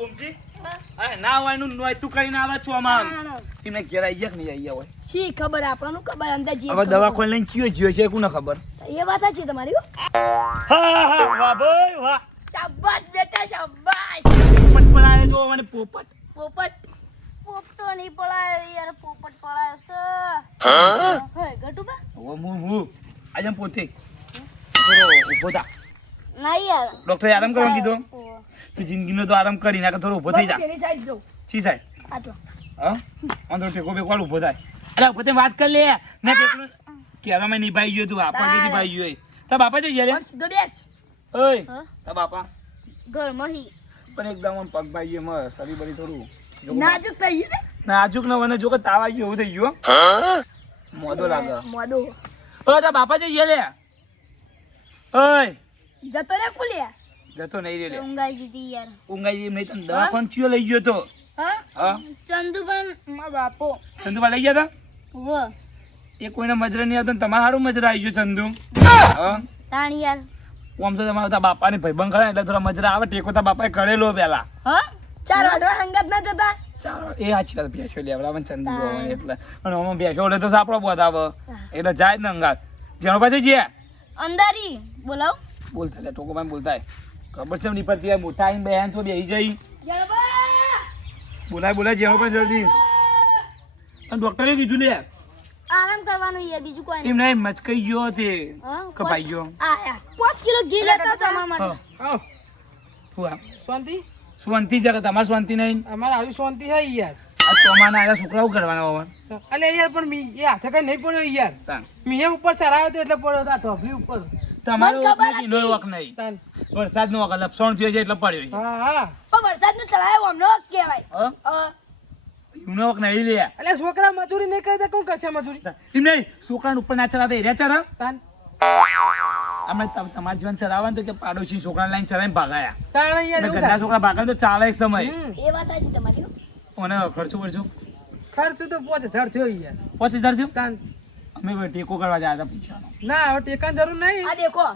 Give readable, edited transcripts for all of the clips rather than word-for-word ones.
બુમજી અરે ના હોય નું નોય તું કરીને આવા છો આમાં એમને ઘેર આઈ ગયા કે નહીં આઈ હોય શી ખબર આપણને ખબર અંદર જી હવે દવા કોઈ લઈને કયો જીયો છે કોને ખબર એ વાત છે તમારી હા હા વાહ ભાઈ વાહ શાબાશ બેટા શાબાશ પોપટ પડાય જો મને પોપટ પોપટો નહીં પડાયો યાર પોપટ પડાયો છે હે ગટુબા ઓ મુ આજે પોતે ઉભો થા ના યાર ડોક્ટરે આરામ કરવાનું કીધું તું જિંદગીનો તો આરામ કરી નાખ થોડો ઉભો થઈ જા પેલી સાઈડ જો ચી સાહેબ આટલો હા અંદરો ટેકો બે કોલ ઉભો થાય અરે ઉભો થઈને વાત કરી લે મેં કેટલું કેરામાં નિભાઈ ગયો તું આપા કે નિભાઈ ગયો તા બાપા જઈ ગયા સીધો બેસ ઓય તા બાપા ઘર મહી પણ એકદમ આમ પગ ભાઈ ગયો મર શરીર બરી થોડું નાજુક થઈ ગયું ને નાજુક ન મને જો કે તાવ આવી ગયો એવું થઈ ગયો મોદો લાગે મોદો ઓ તા બાપા જઈ ગયા લે ઓય જતો રે કુલિયા જતો નહીં રે લે ઊંઘાઈ જીતી યાર ઊંઘાઈ એમ નહીં તને દવાખાન ચિયો લઈ ગયો તો હા ચંદુબન માં બાપો ચંદુબા લઈ ગયા તા વો એ કોઈને મજરા નહીં આવતો ને તમારે સારું મજરા આવી ગયો ચંદુ હા તાણી યાર આમ તો તમારા તા બાપાની ભાઈબંધ ખરા એટલે થોડા મજરા આવે ટેકો તા બાપાએ કરેલો પેલા હા ચાર વાડવા હંગાત ના જતા ચાલો એ સાચી વાત ભેંસો લેવડા પણ ચંદુ જોવા એટલે અને આમાં ભેંસો લે તો સાપડો બતાવે એટલે જાય જ ને અંગાત જેનો પાસે જે અંધારી બોલાવ બોલતા લે ટોકો માં બોલતા ખબર છે નહીં પડતી મોટા આઈને બેન તો બેહી જઈ બોલાય જેનો પણ જલ્દી અને ડોક્ટરે કીધું લે આરામ કરવાનું યાર બીજું કોઈ એમ નહીં મચકાઈ ગયો તે કપાઈ ગયો આ 5 કિલો ઘી લેતા તમારા માટે શાંતિ શાંતિ છે કે તમારે શાંતિ નહીં અમારે આવી શાંતિ હે યાર આ ચોમાના આયા છોકરાઓ કરવાના હવે અલે યાર પણ એ હાથે કઈ નહીં પડ્યો યાર તાન મીએ ઉપર ચડાયો તો એટલે પડ્યો તા ધોફલી ઉપર તમારો મને ખબર નો હતી. વક નહીં તાન વરસાદ નો વક લપસણ થયો છે એટલે પડ્યો હા હા પણ વરસાદ નું ચલાયો અમનો કહેવાય હા યુનો વક નહીં લે અલે છોકરા મજૂરી નહીં કરતા કોણ કરશે મજૂરી એમ નહીં છોકરા ઉપર ના ચડાવતા એરિયા ચડા તાન અમે તમારા જીવન ચલાવવાનું તો કે પાડોશી છોકરા લાઈન ચલાવીને ભાગાયા તાણ યાર એટલે એવું ગંદા થાય. છોકરા ભાગે તો ચાલે એક સમય એ વાત સાચી તમારી અને ખર્ચો કરજો ખર્ચ તો 5000 થયો યાર 5000 થયો તાન અમે હવે ટેકો કરવા જાય હતા પૈસાનો ના હવે ટેકાની જરૂર નહીં આ દેખો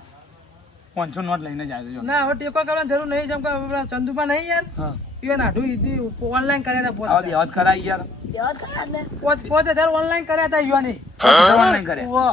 500 નોટ લઈને જાય છે ના હવે ટેકો કરવાની જરૂર નહીં જેમ કે પેલા ચંદુબા નહીં યાર હા ઈવન આઢું ઈદી ઓનલાઈન કર્યા હતા આવા દેવાત કરાય યાર બેવત ખરા ને 5000 ઓનલાઈન કર્યા હતા ઈવાની ઓનલાઈન કરે ઓ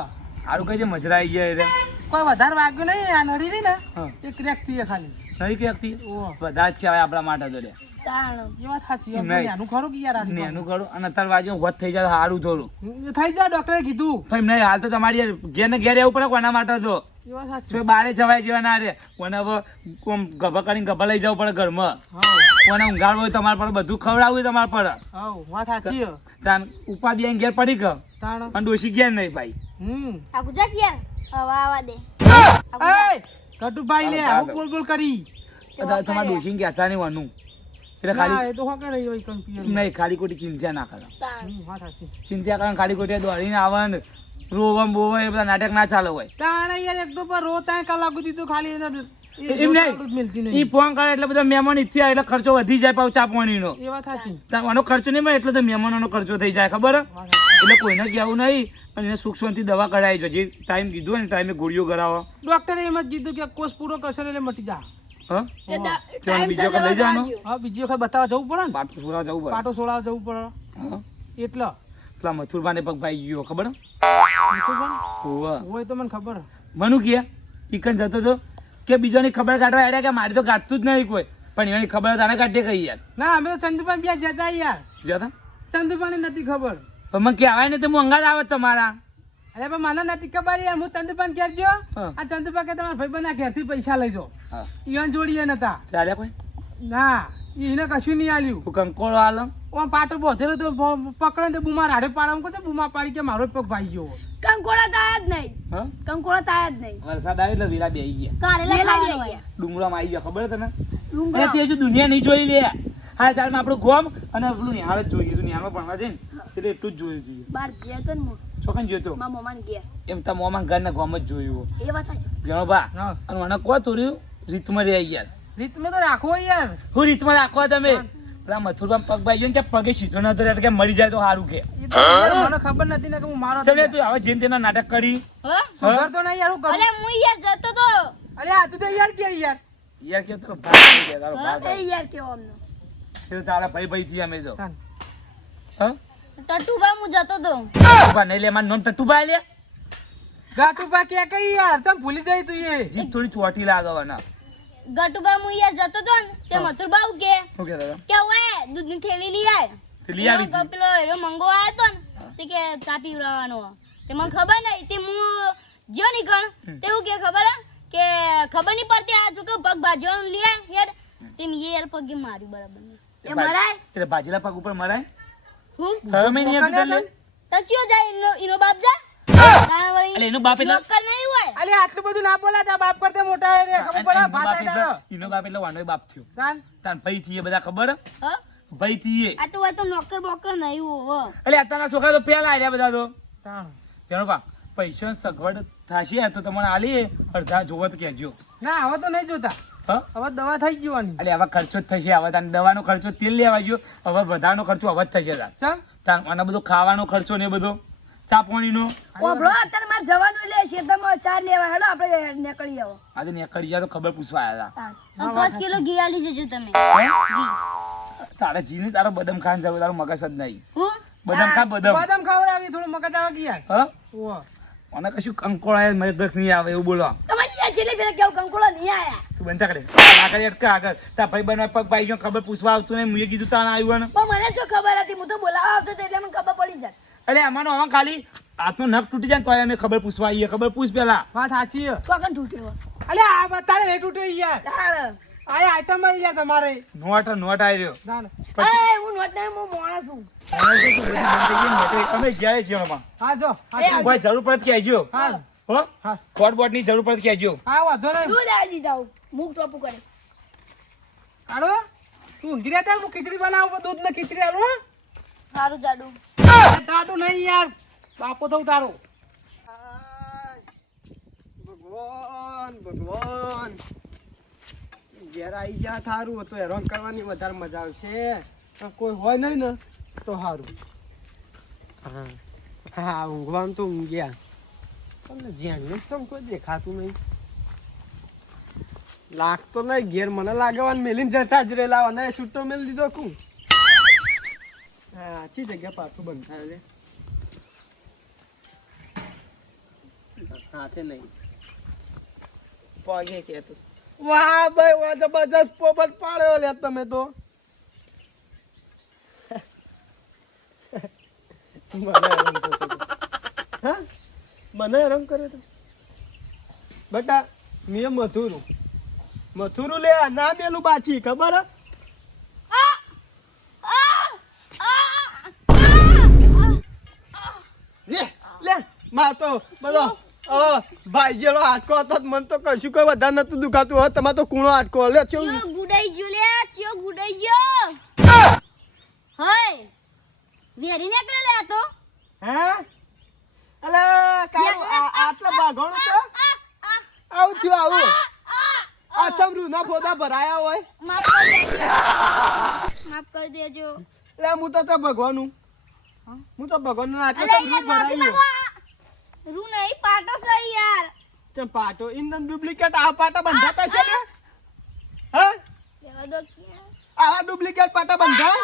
સારું કઈ છે મજરા આવી ગયા એટલે કોઈ વધારે વાગ્યું નહીં આ નડી નહીં ને હા એક ક્રેક થી ખાલી નહીં કે વ્યક્તિ ઓહ. બધા જ કહેવાય આપણા માટે તો લે તાણ એ વાત સાચી એમ નહીં. આનું ખરું કે યાર આ ને એનું કરું અને અત્યારે વાજો હોત થઈ જાય સારું થોડું થઈ જાય ડોક્ટરે કીધું ભાઈ નહીં હાલ તો તમારી યાર ઘેર ને ઘેર એવું પડે કોના માટે તો એ વાત સાચી જો બારે જવાય જેવા ના રે કોને હવે કોમ ગભા કરીને ગભા લઈ જવું પડે ઘરમાં કોને ઊંઘાડવું હોય તમારે પર બધું ખવડાવવું હોય તમારે પર હા વાત સાચી તાન ઉપાધિ આઈને ઘેર પડી ગયો તાણ અને ડોસી ગયા નહીં ભાઈ આ ગુજરાત યાર હવા આવા દે એ કટુભાઈ લે આવું બોલ બોલ કરી તમારે ડોસી ગયા હતા નહીં વાનું એટલે ના, ખાલી એ તો હોકે રહી હોય કન્ફ્યુઝ નહીં ખાલી ખોટી ચિંતા ના કરો તાણ વાત સાચી ચિંતા કારણ ખાલી ખોટી દોડીને આવે ને રોવમ બોવમ એ બધા નાટક ના ચાલે હોય તાણે યાર એક તો પર રોતા કલાક સુધી તો ખાલી એને એમ મિલતી નહીં ઈ ફોન કરે એટલે બધા મહેમાન ઈથી આવે એટલે ખર્ચો વધી જાય પાછો ચા પાણીનો એ વાત સાચી આનો ખર્ચો નહીં મળે એટલે તો મહેમાનોનો ખર્ચો થઈ જાય ખબર હે? એટલે કોઈને કહેવું નહીં અને એને સુખ શાંતિ દવા કરાવી જો જે ટાઈમ કીધું હોય ને ટાઈમે ગોળીઓ કરાવો ડોક્ટરે એમ જ કીધું કે કોર્સ પૂરો કરશે એટલે મટી જા હા તે ત્યાં બીજો વખત લઈ જવાનો હા બીજી વખત બતાવવા જવું પડે ને પાટું સુરા જવું પડે પાટો સોળા જવું પડે હા એટલે પેલા મથુરભાને પગ ભાઈ ગયો ખબર હે? તો પણ હોવે. હોય તો મને ખબર હે. મનુ કે ઈકન જતો તો કે બીજોની ખબર કાઢવા આડ્યા કે મારી તો કાઢતું જ નહીં કોઈ પણ એની ખબર તાને કાઢે કઈ યાર ના અમે તો ચંદુપાન બે જતા યાર જતા ચંદુપાને નથી ખબર પણ મને કહેવાય ને તો હું અંગાત આવત તમારા અરે પણ મને નથી ખબર યાર હું ચંદુપાન ઘેર ગયો હા. આ ચંદુપા કે તમારા ભાઈબંધના ઘેરથી પૈસા લઈ જાઓ હા ઈવન જોડીએ નતા ચાલે કોઈ ના એને કશું નહીં આલ્યું તું કંકોળો આલો ઓમ પાટો બોધેલો તો પકડે ને બુમા રાડે પાડવા કહે બુમા પાડી કે મારો જ પગ ભાઈ ગયો કંકોડા તાયા જ નહીં હા કંકોડા તાયા જ નહીં વરસાદ આવ્યો એટલે વેલા બેહી ગયા કારેલા ખાવા ગયા ડુંગરામાં આવી ગયા ખબર હે તને ડુંગરા અને તે હજુ દુનિયા નહીં જોઈ લે હા ચાલ આપણું ગોમ અને પેલું નિહાળ જ જોઈએ નિહાળમાં ભણવા જઈને એટલે એટલું જ જોયું જોઈએ બાર ગયા તો ને હું છોકન જોયો તો મારા મમ્માને ગયા એમ તાર મોમાં ઘર ને ગોમ જ જોયું એ વાત સાચી જણો બા હા અને મને કહો થોડું રીતમાં રહી ગયા રીતમાં તો રાખવો યાર હું રીતમાં રાખો તમે પેલા મથુરમાં પગ ભાઈ ગયો ને કે પગે સીધો નતો રહેતો કે મરી જાય તો સારું કે એ તો યાર મને ખબર નથી ને કે હું મારો ચલે તું હવે જેને તેના નાટક કરી હા સુધર તો નહીં યાર હું કરું અલે હું યાર જતો તો અરે આ તું તો યાર કે યાર યાર કે તારો ભાગ થઈ ગયા તારો હા ભાગ એ યાર કેવો અમને એ તો તારા ભાઈ થી અમે તો તાન. હા ટટુબા હું જતો તો ટટુબા નહીં લે મારું નામ ટટુબા લે ગાટુબા કે કઈ યાર તમ ભૂલી જાય તું એ જીભ થોડી ચોટી લાગવાના ગટુબા હું યાર જતો તો ને તે હા. મથુરબા કે શું કહેતા હતા કે ઓય દૂધની થેલી લઈ આય તે લઈ આવી એનો પેલો એરો મંગો આવ્યો તો ને તે કે ચા પીવડાવવાનો તે મને ખબર નહીં તે હું જો નીકળ તે હું કે ખબર હે કે ખબર નહીં પડતી આ જો કે પગ ભાજવાનું લઈ આય હેડ તે મેં યાર પગે માર્યું બરાબર એ મરાય એટલે ભાજીલા પગ ઉપર મરાય હું શરમ ય નહીં આવતી તને તચિયો જાય એનો બાપ જા કાના વળી એટલે એનો બાપ એટલે નોકર નહીં હોય અલે આટલું બધું ના બોલા તા બાપ કરતે મોટા હે રે ખબર પડે એનો ભાત બાપ આય તારો એટલે- એનો બાપ એટલે વાંઢો બાપ થયો તાન તાન ભાઈ થી એ બધા ખબર હે? હ ભાઈ થી એ આ તો હોય તો નોકર બોકર નહીં હોવો એટલે અત્યારના છોકરા તો પેલા આવ્યા બધા તો તાણ તેનો પા પૈસા સગવડ થશે તો તમને આલી અડધા જોવો તો કહેજો ના હવે તો નહીં જોતા હા હવે દવા થઈ જવાની એટલે હવે ખર્ચો જ થશે હવે તાન દવાનો ખર્ચો તેલ લેવા ગયો હવે વધારાનો ખર્ચો હવે જ થશે તાન ચમ તાન અને બધો ખાવાનો ખર્ચો ને એ બધો ચા પાણીનો ઓબળો અત્યારે મારે જવાનું એટલે શેતરમાં ચાર લેવા હેડો આપણે નીકળી આવો આજે નીકળી ગયા તો ખબર પૂછવા આવ્યા 5 કિલો ઘી આલી જજો તમે હતા તારે જીને તારો બદામ ખાન જાવ તારો મગજ જ નહીં હું બદામ ખા બદામ બદામ ખવડાવી થોડું મગજ આવે કે યાર હા ઓ મને કશું કંકોળા મગજ નહીં આવે એવું બોલો તમારી યાર છેલ્લે પેલા કેવું કંકોળો નહીં આયા તું બનતા કરે આગળ યાર કા આગળ તાર ભાઈ બનવા પગ ભાઈ ગયો ખબર પૂછવા આવતું નહીં મેં કીધું તાણ આવ્યું ને પણ મને જો ખબર હતી હું તો બોલાવા આવતો તો એટલે મને ખબર પડી જાય અરે અમારો આમાં ખાલી હાથનો નખ તૂટી જાય ને તો અમે ખબર પૂછવા આવીએ ખબર પૂછ પેલા વાત સાચી છે ચોકન તૂટ્યો અલે આ બતાડે નહીં તૂટે યાર તાર આ આઈટમ મળી જાય તમારે નોટ નોટ આવી રહ્યો તાણ. એ હું નોટ નહીં હું મોણા છું અમે ગયા છીએ આમાં હા જો એ હા કોઈ જરૂર પડે તો કહેજો હા હો હા કોડબોર્ડ ની જરૂર પડે તો કહેજો હા વાંધો નહીં દૂધ આવી જાવ મુખ ટોપું કરે કાઢો તું ઊંઘી રહ્યા હું ખીચડી બનાવું દૂધ ને ખીચડી આલું સારું જાડું તાટું નહીં યાર બાપો થયું તારું ભગવાન ભગવાન ઘેર આવી ગયા થારું તો હેરાન કરવાની વધારે મજા આવશે પણ કોઈ હોય નહીં ને તો સારું હા હા ઊંઘવાનું તો ઊંઘ્યા પણ જેણનું ચમ કોઈ દેખાતું નહીં લાગતો નહીં ઘેર મને લાગવાનું મેલીને જતા જ રેલા અને છૂટો મેલ દીધો કું હા આછી જગ્યા પાછું બંધ થાય હાથે નહીં પગે કેતું વાહ ભાઈ વાહ જબરજસ્ત પોપટ પાડ્યો લે તમે તો મને હેરાન કર્યો તો બેટા મેં મથુરું લે ના મેલું બાછી ખબર હે લે લે માં તો બધો ભાઈ જેલો હાટકો હતો મને તો કશું કોઈ વધારે નતું દુખાતું હવે તમારે તો કૂણો હાટકો લે છે ચિયો ગુડાઈ ગયો લે ચિયો ગુડાઈ ગયો હય વેરી નીકળે લે આ તો હે અલે કાળો આટલો બાઘણો તો આવું થયું આવું આ ચમરૂ ના ફોદા ભરાયા હોય માફ કરી દેજો એટલે હું તો ભગવાનું હું તો ભગવાન આટલો અરે ચમરૂ યાર ભરાયું રૂ નહીં પાટો છે યાર ચમ પાટો ઇન્દન ડુપ્લિકેટ આ પાટા બંધાતા છે ને હા લેવા દો આ ડુપ્લિકેટ પાટા બંધા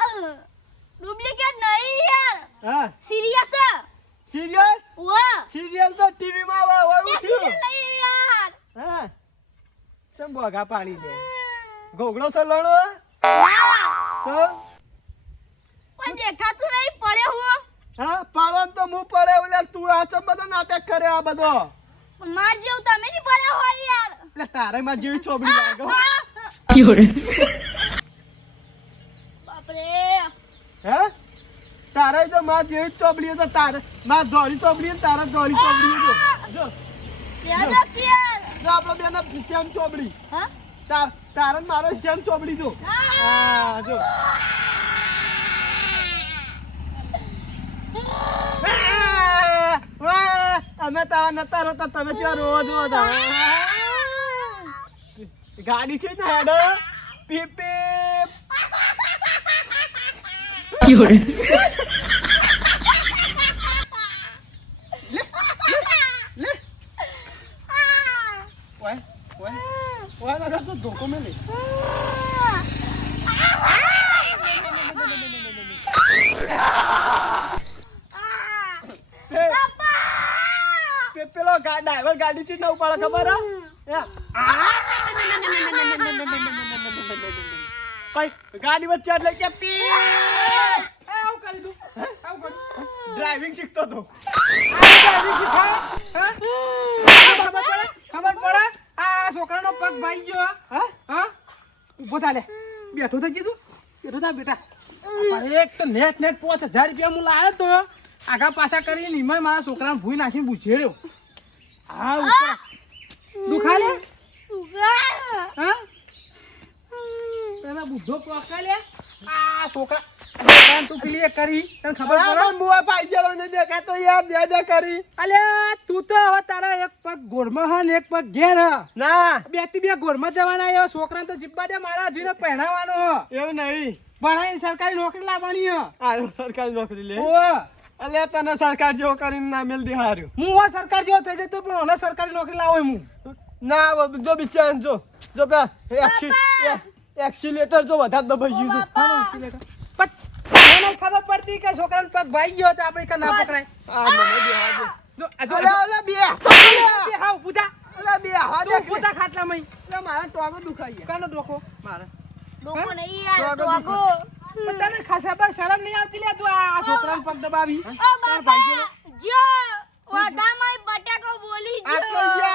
ડુપ્લિકેટ નહીં યાર હા સિરિયસ સિરિયસ વા સિરિયલ તો ટીવી માં આવે લે એવું સિરિયસ થયું નહીં યાર હા ચમ બોગા પાડી દે ગોગડો સલણો ના તો કોઈ દેખાતું નહીં પડે હું હા પાડવાનું તો હું પડે ઓલે તું આ ચમ બધો નાટક કરે આ બધો પણ માર જેવું તમે નહીં પડે હોય યાર એટલે તારે માં જેવી ચોબડી લાગે બાપરે હે તારે તો માં જેવી ચોબડી તો તારે માં ધોળી ચોબડી ને તારે ધોળી ચોબડી જો લેવા દો કે યાર જો આપણો બેનો શ્યામ ચોબડી હા તારે ને મારો શ્યામ ચોબડી જો હા જો અમે તારા નતા રોતા તમે ચો રોજ રોજ ગાડી છે ને હેડો પીપ પીપ લે ઓય ઓય ઓય ના તો ધોકો મેલે ડ્રાઈવર ગાડી ચીટ ના ઉપાડે ખબર હે ભાઈ ગાડી વચ્ચે એટલે કે પી આવું કરી દઉં આવું કરી ડ્રાઇવિંગ શીખતો તો ખબર પડે આ છોકરાનો પગ ભાઈ ગયો હા ઉભો થા લે બેઠો થઈ ગયું બેઠો થા બેટા એક તો નેટ 5000 રૂપિયા હું લાવ્યો તો આગા પાછા કરીને નિમય મારા છોકરાને ભૂઈ નાખીને પૂછેડ્યો હા ઉપર દુખા લે હા પેલા બુઢો પકડ લે આ છોકરા તું પેલી એક કરી તને ખબર પડે મુવા પાઈ ગયો ને દેખાતો યાર દે કરી અલ્યા તું તો હવે તારા એક પગ ગોળમાં હ ને એક પગ ઘેર હ ના બે થી બે ગોળમાં જવાના આવ્યો છોકરાને તો જીબ્બા દે મારા જીને પહેણાવાનો હ એવું નહીં ભણાઈને સરકારી નોકરી લાવવાની હ આ સરકારી નોકરી લે ઓ અલે તને સરકાર જેવો કરીને ના મેલ દે હાર્યું હું હો સરકાર જેવો થઈ જતો પણ ઓને સરકારી નોકરી લાવો હું ના જો બિચાર જો બે એક્સિલેટર જો વધારે દબાઈ ગયું મને ખબર પડતી કે છોકરાનો પગ ભાઈ ગયો તો આપણે કે ના પકડાય આ મને દેવા દે જો અલે બે હાવ પૂજા અલે બે હા તું પૂજા ખાટલામાં એટલે મારા ટોગો દુખાઈ ગયા કાનો ડોકો મારે ડોકો નહીં યાર ડોકો પણ તને ખાસા બર શરમ નહીં આવતી લે તું આ છોકરાનો પગ દબાવી ઓ બાપા જો વાદામાં બટાકો બોલી આટલો જો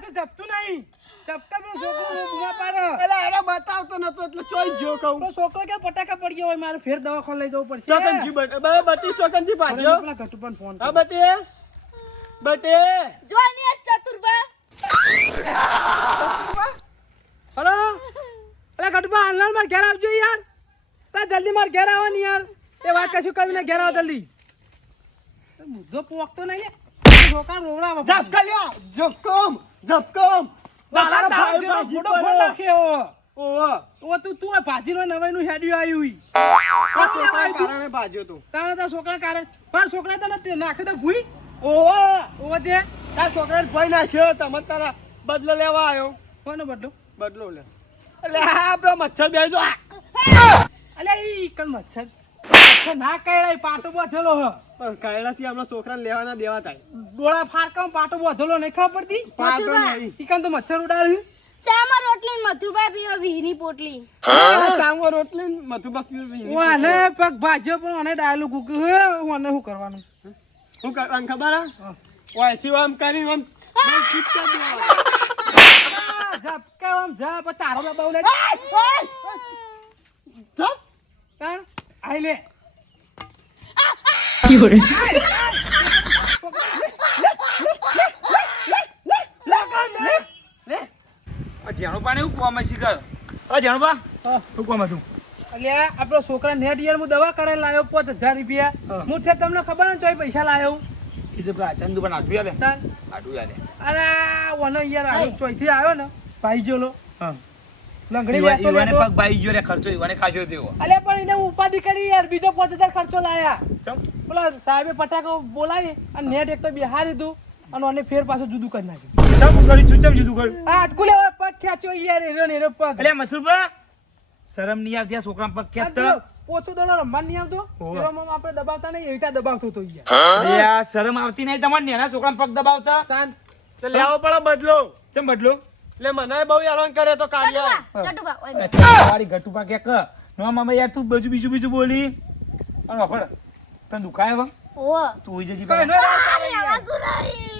તું જપતું નહીં જપતા પેલો છોકરો બુમા પાડે એટલે એને બતાવતો નતો એટલે ચોઈ જ્યો કહું પેલો છોકરો કે પટાકા પડી ગયો હોય મારે ફેર દવાખાને લઈ જવું પડશે ચોકનજી બટી ચોકનજી ભાજ્યો પેલા ઘટુપન ફોન હા બટી જો ને ચતુરબા હલો અરે ઘટુપા હાલ માર ઘેર આવજો યાર તા જલ્દી માર ઘેર આવો ને યાર એ વાત કશું કરીને ઘેર આવો જલ્દી મુદ્દો પોકતો નહીં લે છોકરા રોવડા જપ કલ્યા જપકમ દાડા તારા જેવો ફોટો ફોન નાખ્યો ઓહો ઓ તું ભાજી નો નવાઈનું હેડ્યું આવ્યું આ છોકરા કારણે ભાજ્યો તો તારા તો છોકરા કારણ પણ છોકરા તો નથી નાખે તો ભૂઈ ઓહો ઓ તે તાર છોકરાને ભય નાખ્યો તમે તારા બદલો લેવા આવ્યો કોનો બદલો બદલો લે એટલે આ પેલો મચ્છર બેજો અલે ઈ કલ મચ્છર ના કઈડાય પાટો બોધેલો હ પણ કાયડાથી આપણા છોકરાને લેવાના દેવા થાય ડોળા ફારકામ પાટો બોધેલો નહીં ખબર પડતી પાટો નહીં ઈ કન તો મચ્છર ઉડાડ્યું ચામાં રોટલી ને મથુરભાઈ પીવા વીહની પોટલી ચાંગો રોટલી ને મથુબા પીવી ઓને પગ ભાજ્યો પણ ઓને ડાયલોગ ઓને શું કરવાનું હું કરવાનું ખબર હે ઓયથી આમ કરી આમ ઝપકા આમ ઝપ તારો બહુ લે જપ તાર આઈ લે જેણું પાણી એવું કુવામાં શીખર જેણું બા શું કુવામાં તું અલ્યા આપણો છોકરા નેટ યર હું દવા કરે લાયો 5000 રૂપિયા હું છે તમને ખબર ને ચોય પૈસા લાયો એ તો પેલા ચંદુ પણ આટલું યાદ તાર આટલું યાદ અરે ઓને યાર આ ચોયથી આવ્યો ને ભાઈ જોલો હા લંગડી ઈવાને લેતો પગ બાઈ ગયો રે ખર્ચો ઈવાને ખાશો તેવો અલે પણ એને ઉપાધિ કરી યાર બીજો 5000 ખર્ચો લાયા ચમ બોલા સાહેબે પટાકો બોલાવી અને નેટ એક તો બિહારી તું અને ઓને ફેર પાછું જુદું કરી નાખ્યું ચમ કરી ચૂચમ જુદું કર્યું આ અટકુ લેવા પગ ખેંચ્યો યાર એનો પગ અલ્યા મથુરબા શરમ નહીં આવતી આ છોકરા પગ ખેંચતા પોચો દોડો રમવા નહીં આવતો હોવે. એવામાં આપણે દબાવતા નહીં એવી રીતે દબાવતો તો યાર અરે આ શરમ આવતી નહીં તમારે નેના છોકરા પગ દબાવતા તાન તો લેવો પડે બદલો ચમ બદલો એટલે મને બહુ હેરાન કરે તો કાઢ્યા ચટુબા ઓય વાળી ઘટુપા કે નો મામા યાર તું બીજું બોલી અને વાપર તને દુખાય હવે ઓ તું હોઈ જજી કઈ ન બા. આવાતું નહીં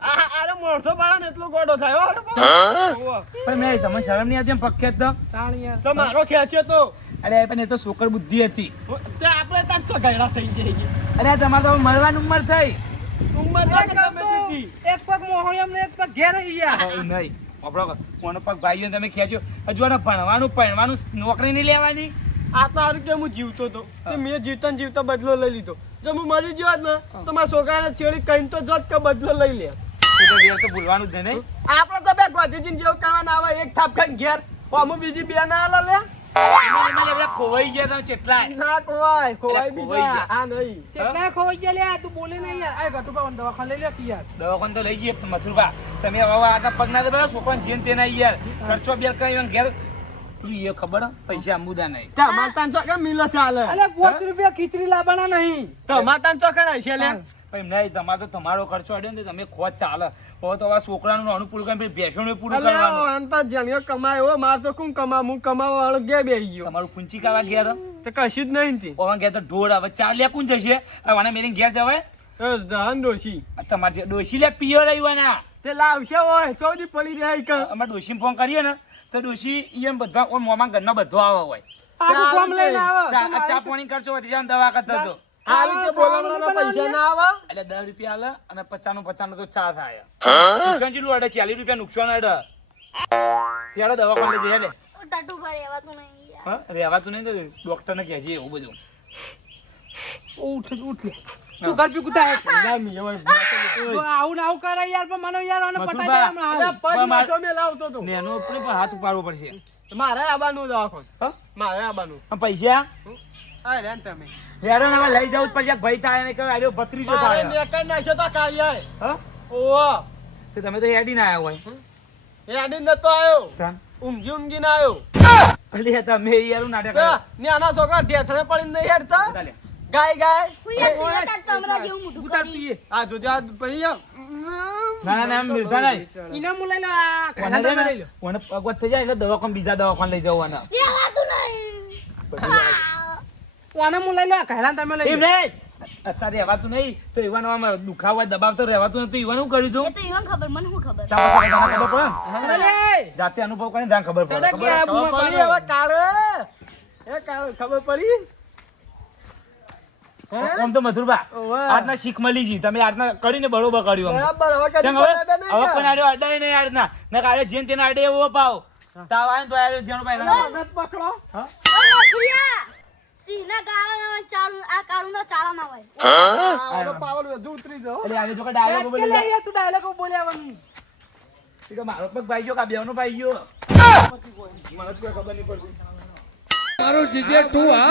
આરે મોરસો બાળા ને એટલો ગોડો થાય હો પણ મેં તમે શરમ નહીં આવતી એમ પગ ખેંચતો તાણ યાર તો મારો ખેંચ્યો તો અરે પણ એ તો છોકર બુદ્ધિ હતી તે આપણે તાર છો ગયડા થઈ જઈએ અરે તમારે તો મળવાની ઉંમર થઈ ઉંમર એક પગ મોહણિયમ ને એક પગ ઘેર રહી ગયા નહીં આપણો કોનો પગ ભાઈઓ તમે ખેંચ્યો હજુ આને ભણવાનું નોકરી નહીં લેવાની આ તો હારું કે હું જીવતો તો તે મેં જીવતા બદલો લઈ લીધો જો હું મરી ગયો ને તો મારા છોકરાને છેડી કહીને તો જોત કે બદલો લઈ લે એ તો ઘેર તો ભૂલવાનું જ નહીં આપણે તો બે ગાંધીજી જેવું કરવાના આવે એક થાપ ખાઈને ઘેર અમુ બીજી બે ના આલે લે એમાં બધા ખોવાઈ ગયા તમે કેટલાય ના ખોવાય ખોવાઈ બીજા ગયા. આ નહીં કેટલા ખોવાઈ ગયા લે તું બોલે નહીં યાર આ ગટુપા દવાખાને લઈ લે કે યાર દવાખાને તો લઈ જઈએ પણ મથુરબા તમે હવે આગળ પગ ના દે છોકરાને જેન તેના યાર ખર્ચો બે કઈ ઘેર પેલું એ ખબર હે? પૈસા અમુદા નહીં તમાર તાન ચોકન મિલો ચાલે અલે 5 રૂપિયા ખીચડી લાવવાના નહીં તમાર તાન ચોકન હશે લે પણ નહીં તમારે તો તમારો ખર્ચો અડ્યો ને તો તમે ખોજ ચાલે હવે તો આ છોકરાનું નાનું પૂરું કરીને ભેંસોનું પૂરું કરવાનું અલ્યા અંતા જણ્યો કમાય હો માર તો કોણ કમા હું કમાવા વાળો ગયા બેહી ગયો તમારું પૂંચી કાવા ઘેર તો કશું જ નહીં થી ઓવા ઘેર તો ઢોળ હવે ચાર લે કોણ જશે હવે મેરી ઘેર જવાય ધન ડોશી તમારે જે ડોશી લે પીઓ રહેવાના તે લાવશે હોય ચોદી પડી રહે કે અમારે ડોશી ફોન કરીએ ને તો ડોશી એમ બધા ઓમ મોમાં ઘરના બધો આવે હોય આખું ગામ લઈને આવે ચા પાણી ખર્ચો વધી જાય દવા કરતો હતો આ રીતે બોલાવવાના પૈસા ના આવે એટલે 10 રૂપિયા આલે અને 50 તો ચા થાય નુકસાન જેટલું અડે 40 રૂપિયા નુકસાન અડે ત્યારે દવાખાને લઈ જઈએ ટટુ પર રહેવાતું નહીં યાર. હા રહેવાતું નહીં તો ડોક્ટર ને કહેજે એવું બધું ઉઠ ઉઠ લે તું ઘર પી કુતા ના મી હવે તો આવું ને આવું કરે યાર પણ મને યાર આને પટાઈ જાય હમણાં હાલ. પગ માસો મે લાવતો તો નેનો ઉપર પણ હાથ ઉપાડવો પડશે મારે આબાનું દવાખાન હા મારે આબાનું આ પૈસા આ રેન તમે યાર હવે લઈ જવું જ પડશે ભાઈ થાય ને કે આડ્યો ભત્રીજો મારે થાય મેકર નાખ્યો તો કાઈ હા ઓવો તો તમે તો હેડી ના આવ્યા હોય એ આડી નતો આવ્યો તાન ઊંઘી ના આવ્યો અલે તમે યાર નાટક ને આના છોકરા ઢેસણે પડીને નહીં હેડતા ચાલે ગાય ગાય હુઈ યાર, તું યાર તાર તમરા જેવું મોઢું ઉતાર કરી. પીએ આ જોજે આ ભૈયા ના ના મિલતા નહીં ઇનામ લઈ લો આ ખાના તમે લઈ લો ઓને પગવત થઈ જાય એટલે દવાખાને બીજા દવાખાને લઈ જવાના રહેવાતું નહીં. આને હું લઈ લો આ ખાના તમે લઈ એમ લો નહીં અત્યારે રહેવાતું નહીં તો એવાનો આમાં દુખાવો હોય દબાવ તો રહેવાતું નથી એવાનું કર્યું એ તું તો ઈવન ખબર મને શું ખબર. તારા પાસે તને ખબર પડે ને? અરે જાતે અનુભવ કરીને ત્યાં ખબર પડે દાદા કે ખબર? આ ખબર પડી હવે કાળે એ કાળે ખબર પડી હે આમ તો મધુરબા ઓવે. આજના શીખ મળી ગઈ તમે આજના કરીને બરોબર કર્યું આમ. બરાબર હવે કદી કેમ હવે પડાડે નહીં હવે કે? પણ આડ્યો અડાય નહીં આજના ને કાલે જેન તેને આડે એવો પાવ તાવ આવે ને તો આડ્યો જેનો ભાઈ રંગ. મગજ પકડો હા? ઓ નખુરિયા, સિંહના ગાળા ના ચાળું આ કાળુના ચાળા ના હોય. આ ઓલો પાવર વધુ ઉતરી જાઓ એટલે આજે જો કે ડાયલોગ કે બોલી લે યાર તું ડાયલોગ બોલ્યાવાનું એ તો મારો પગ ભાઈ ગયો કે બેવનો ભાઈ ગયો મને તો કોઈ ખબર નહીં પડતી મારો જીજે તું હા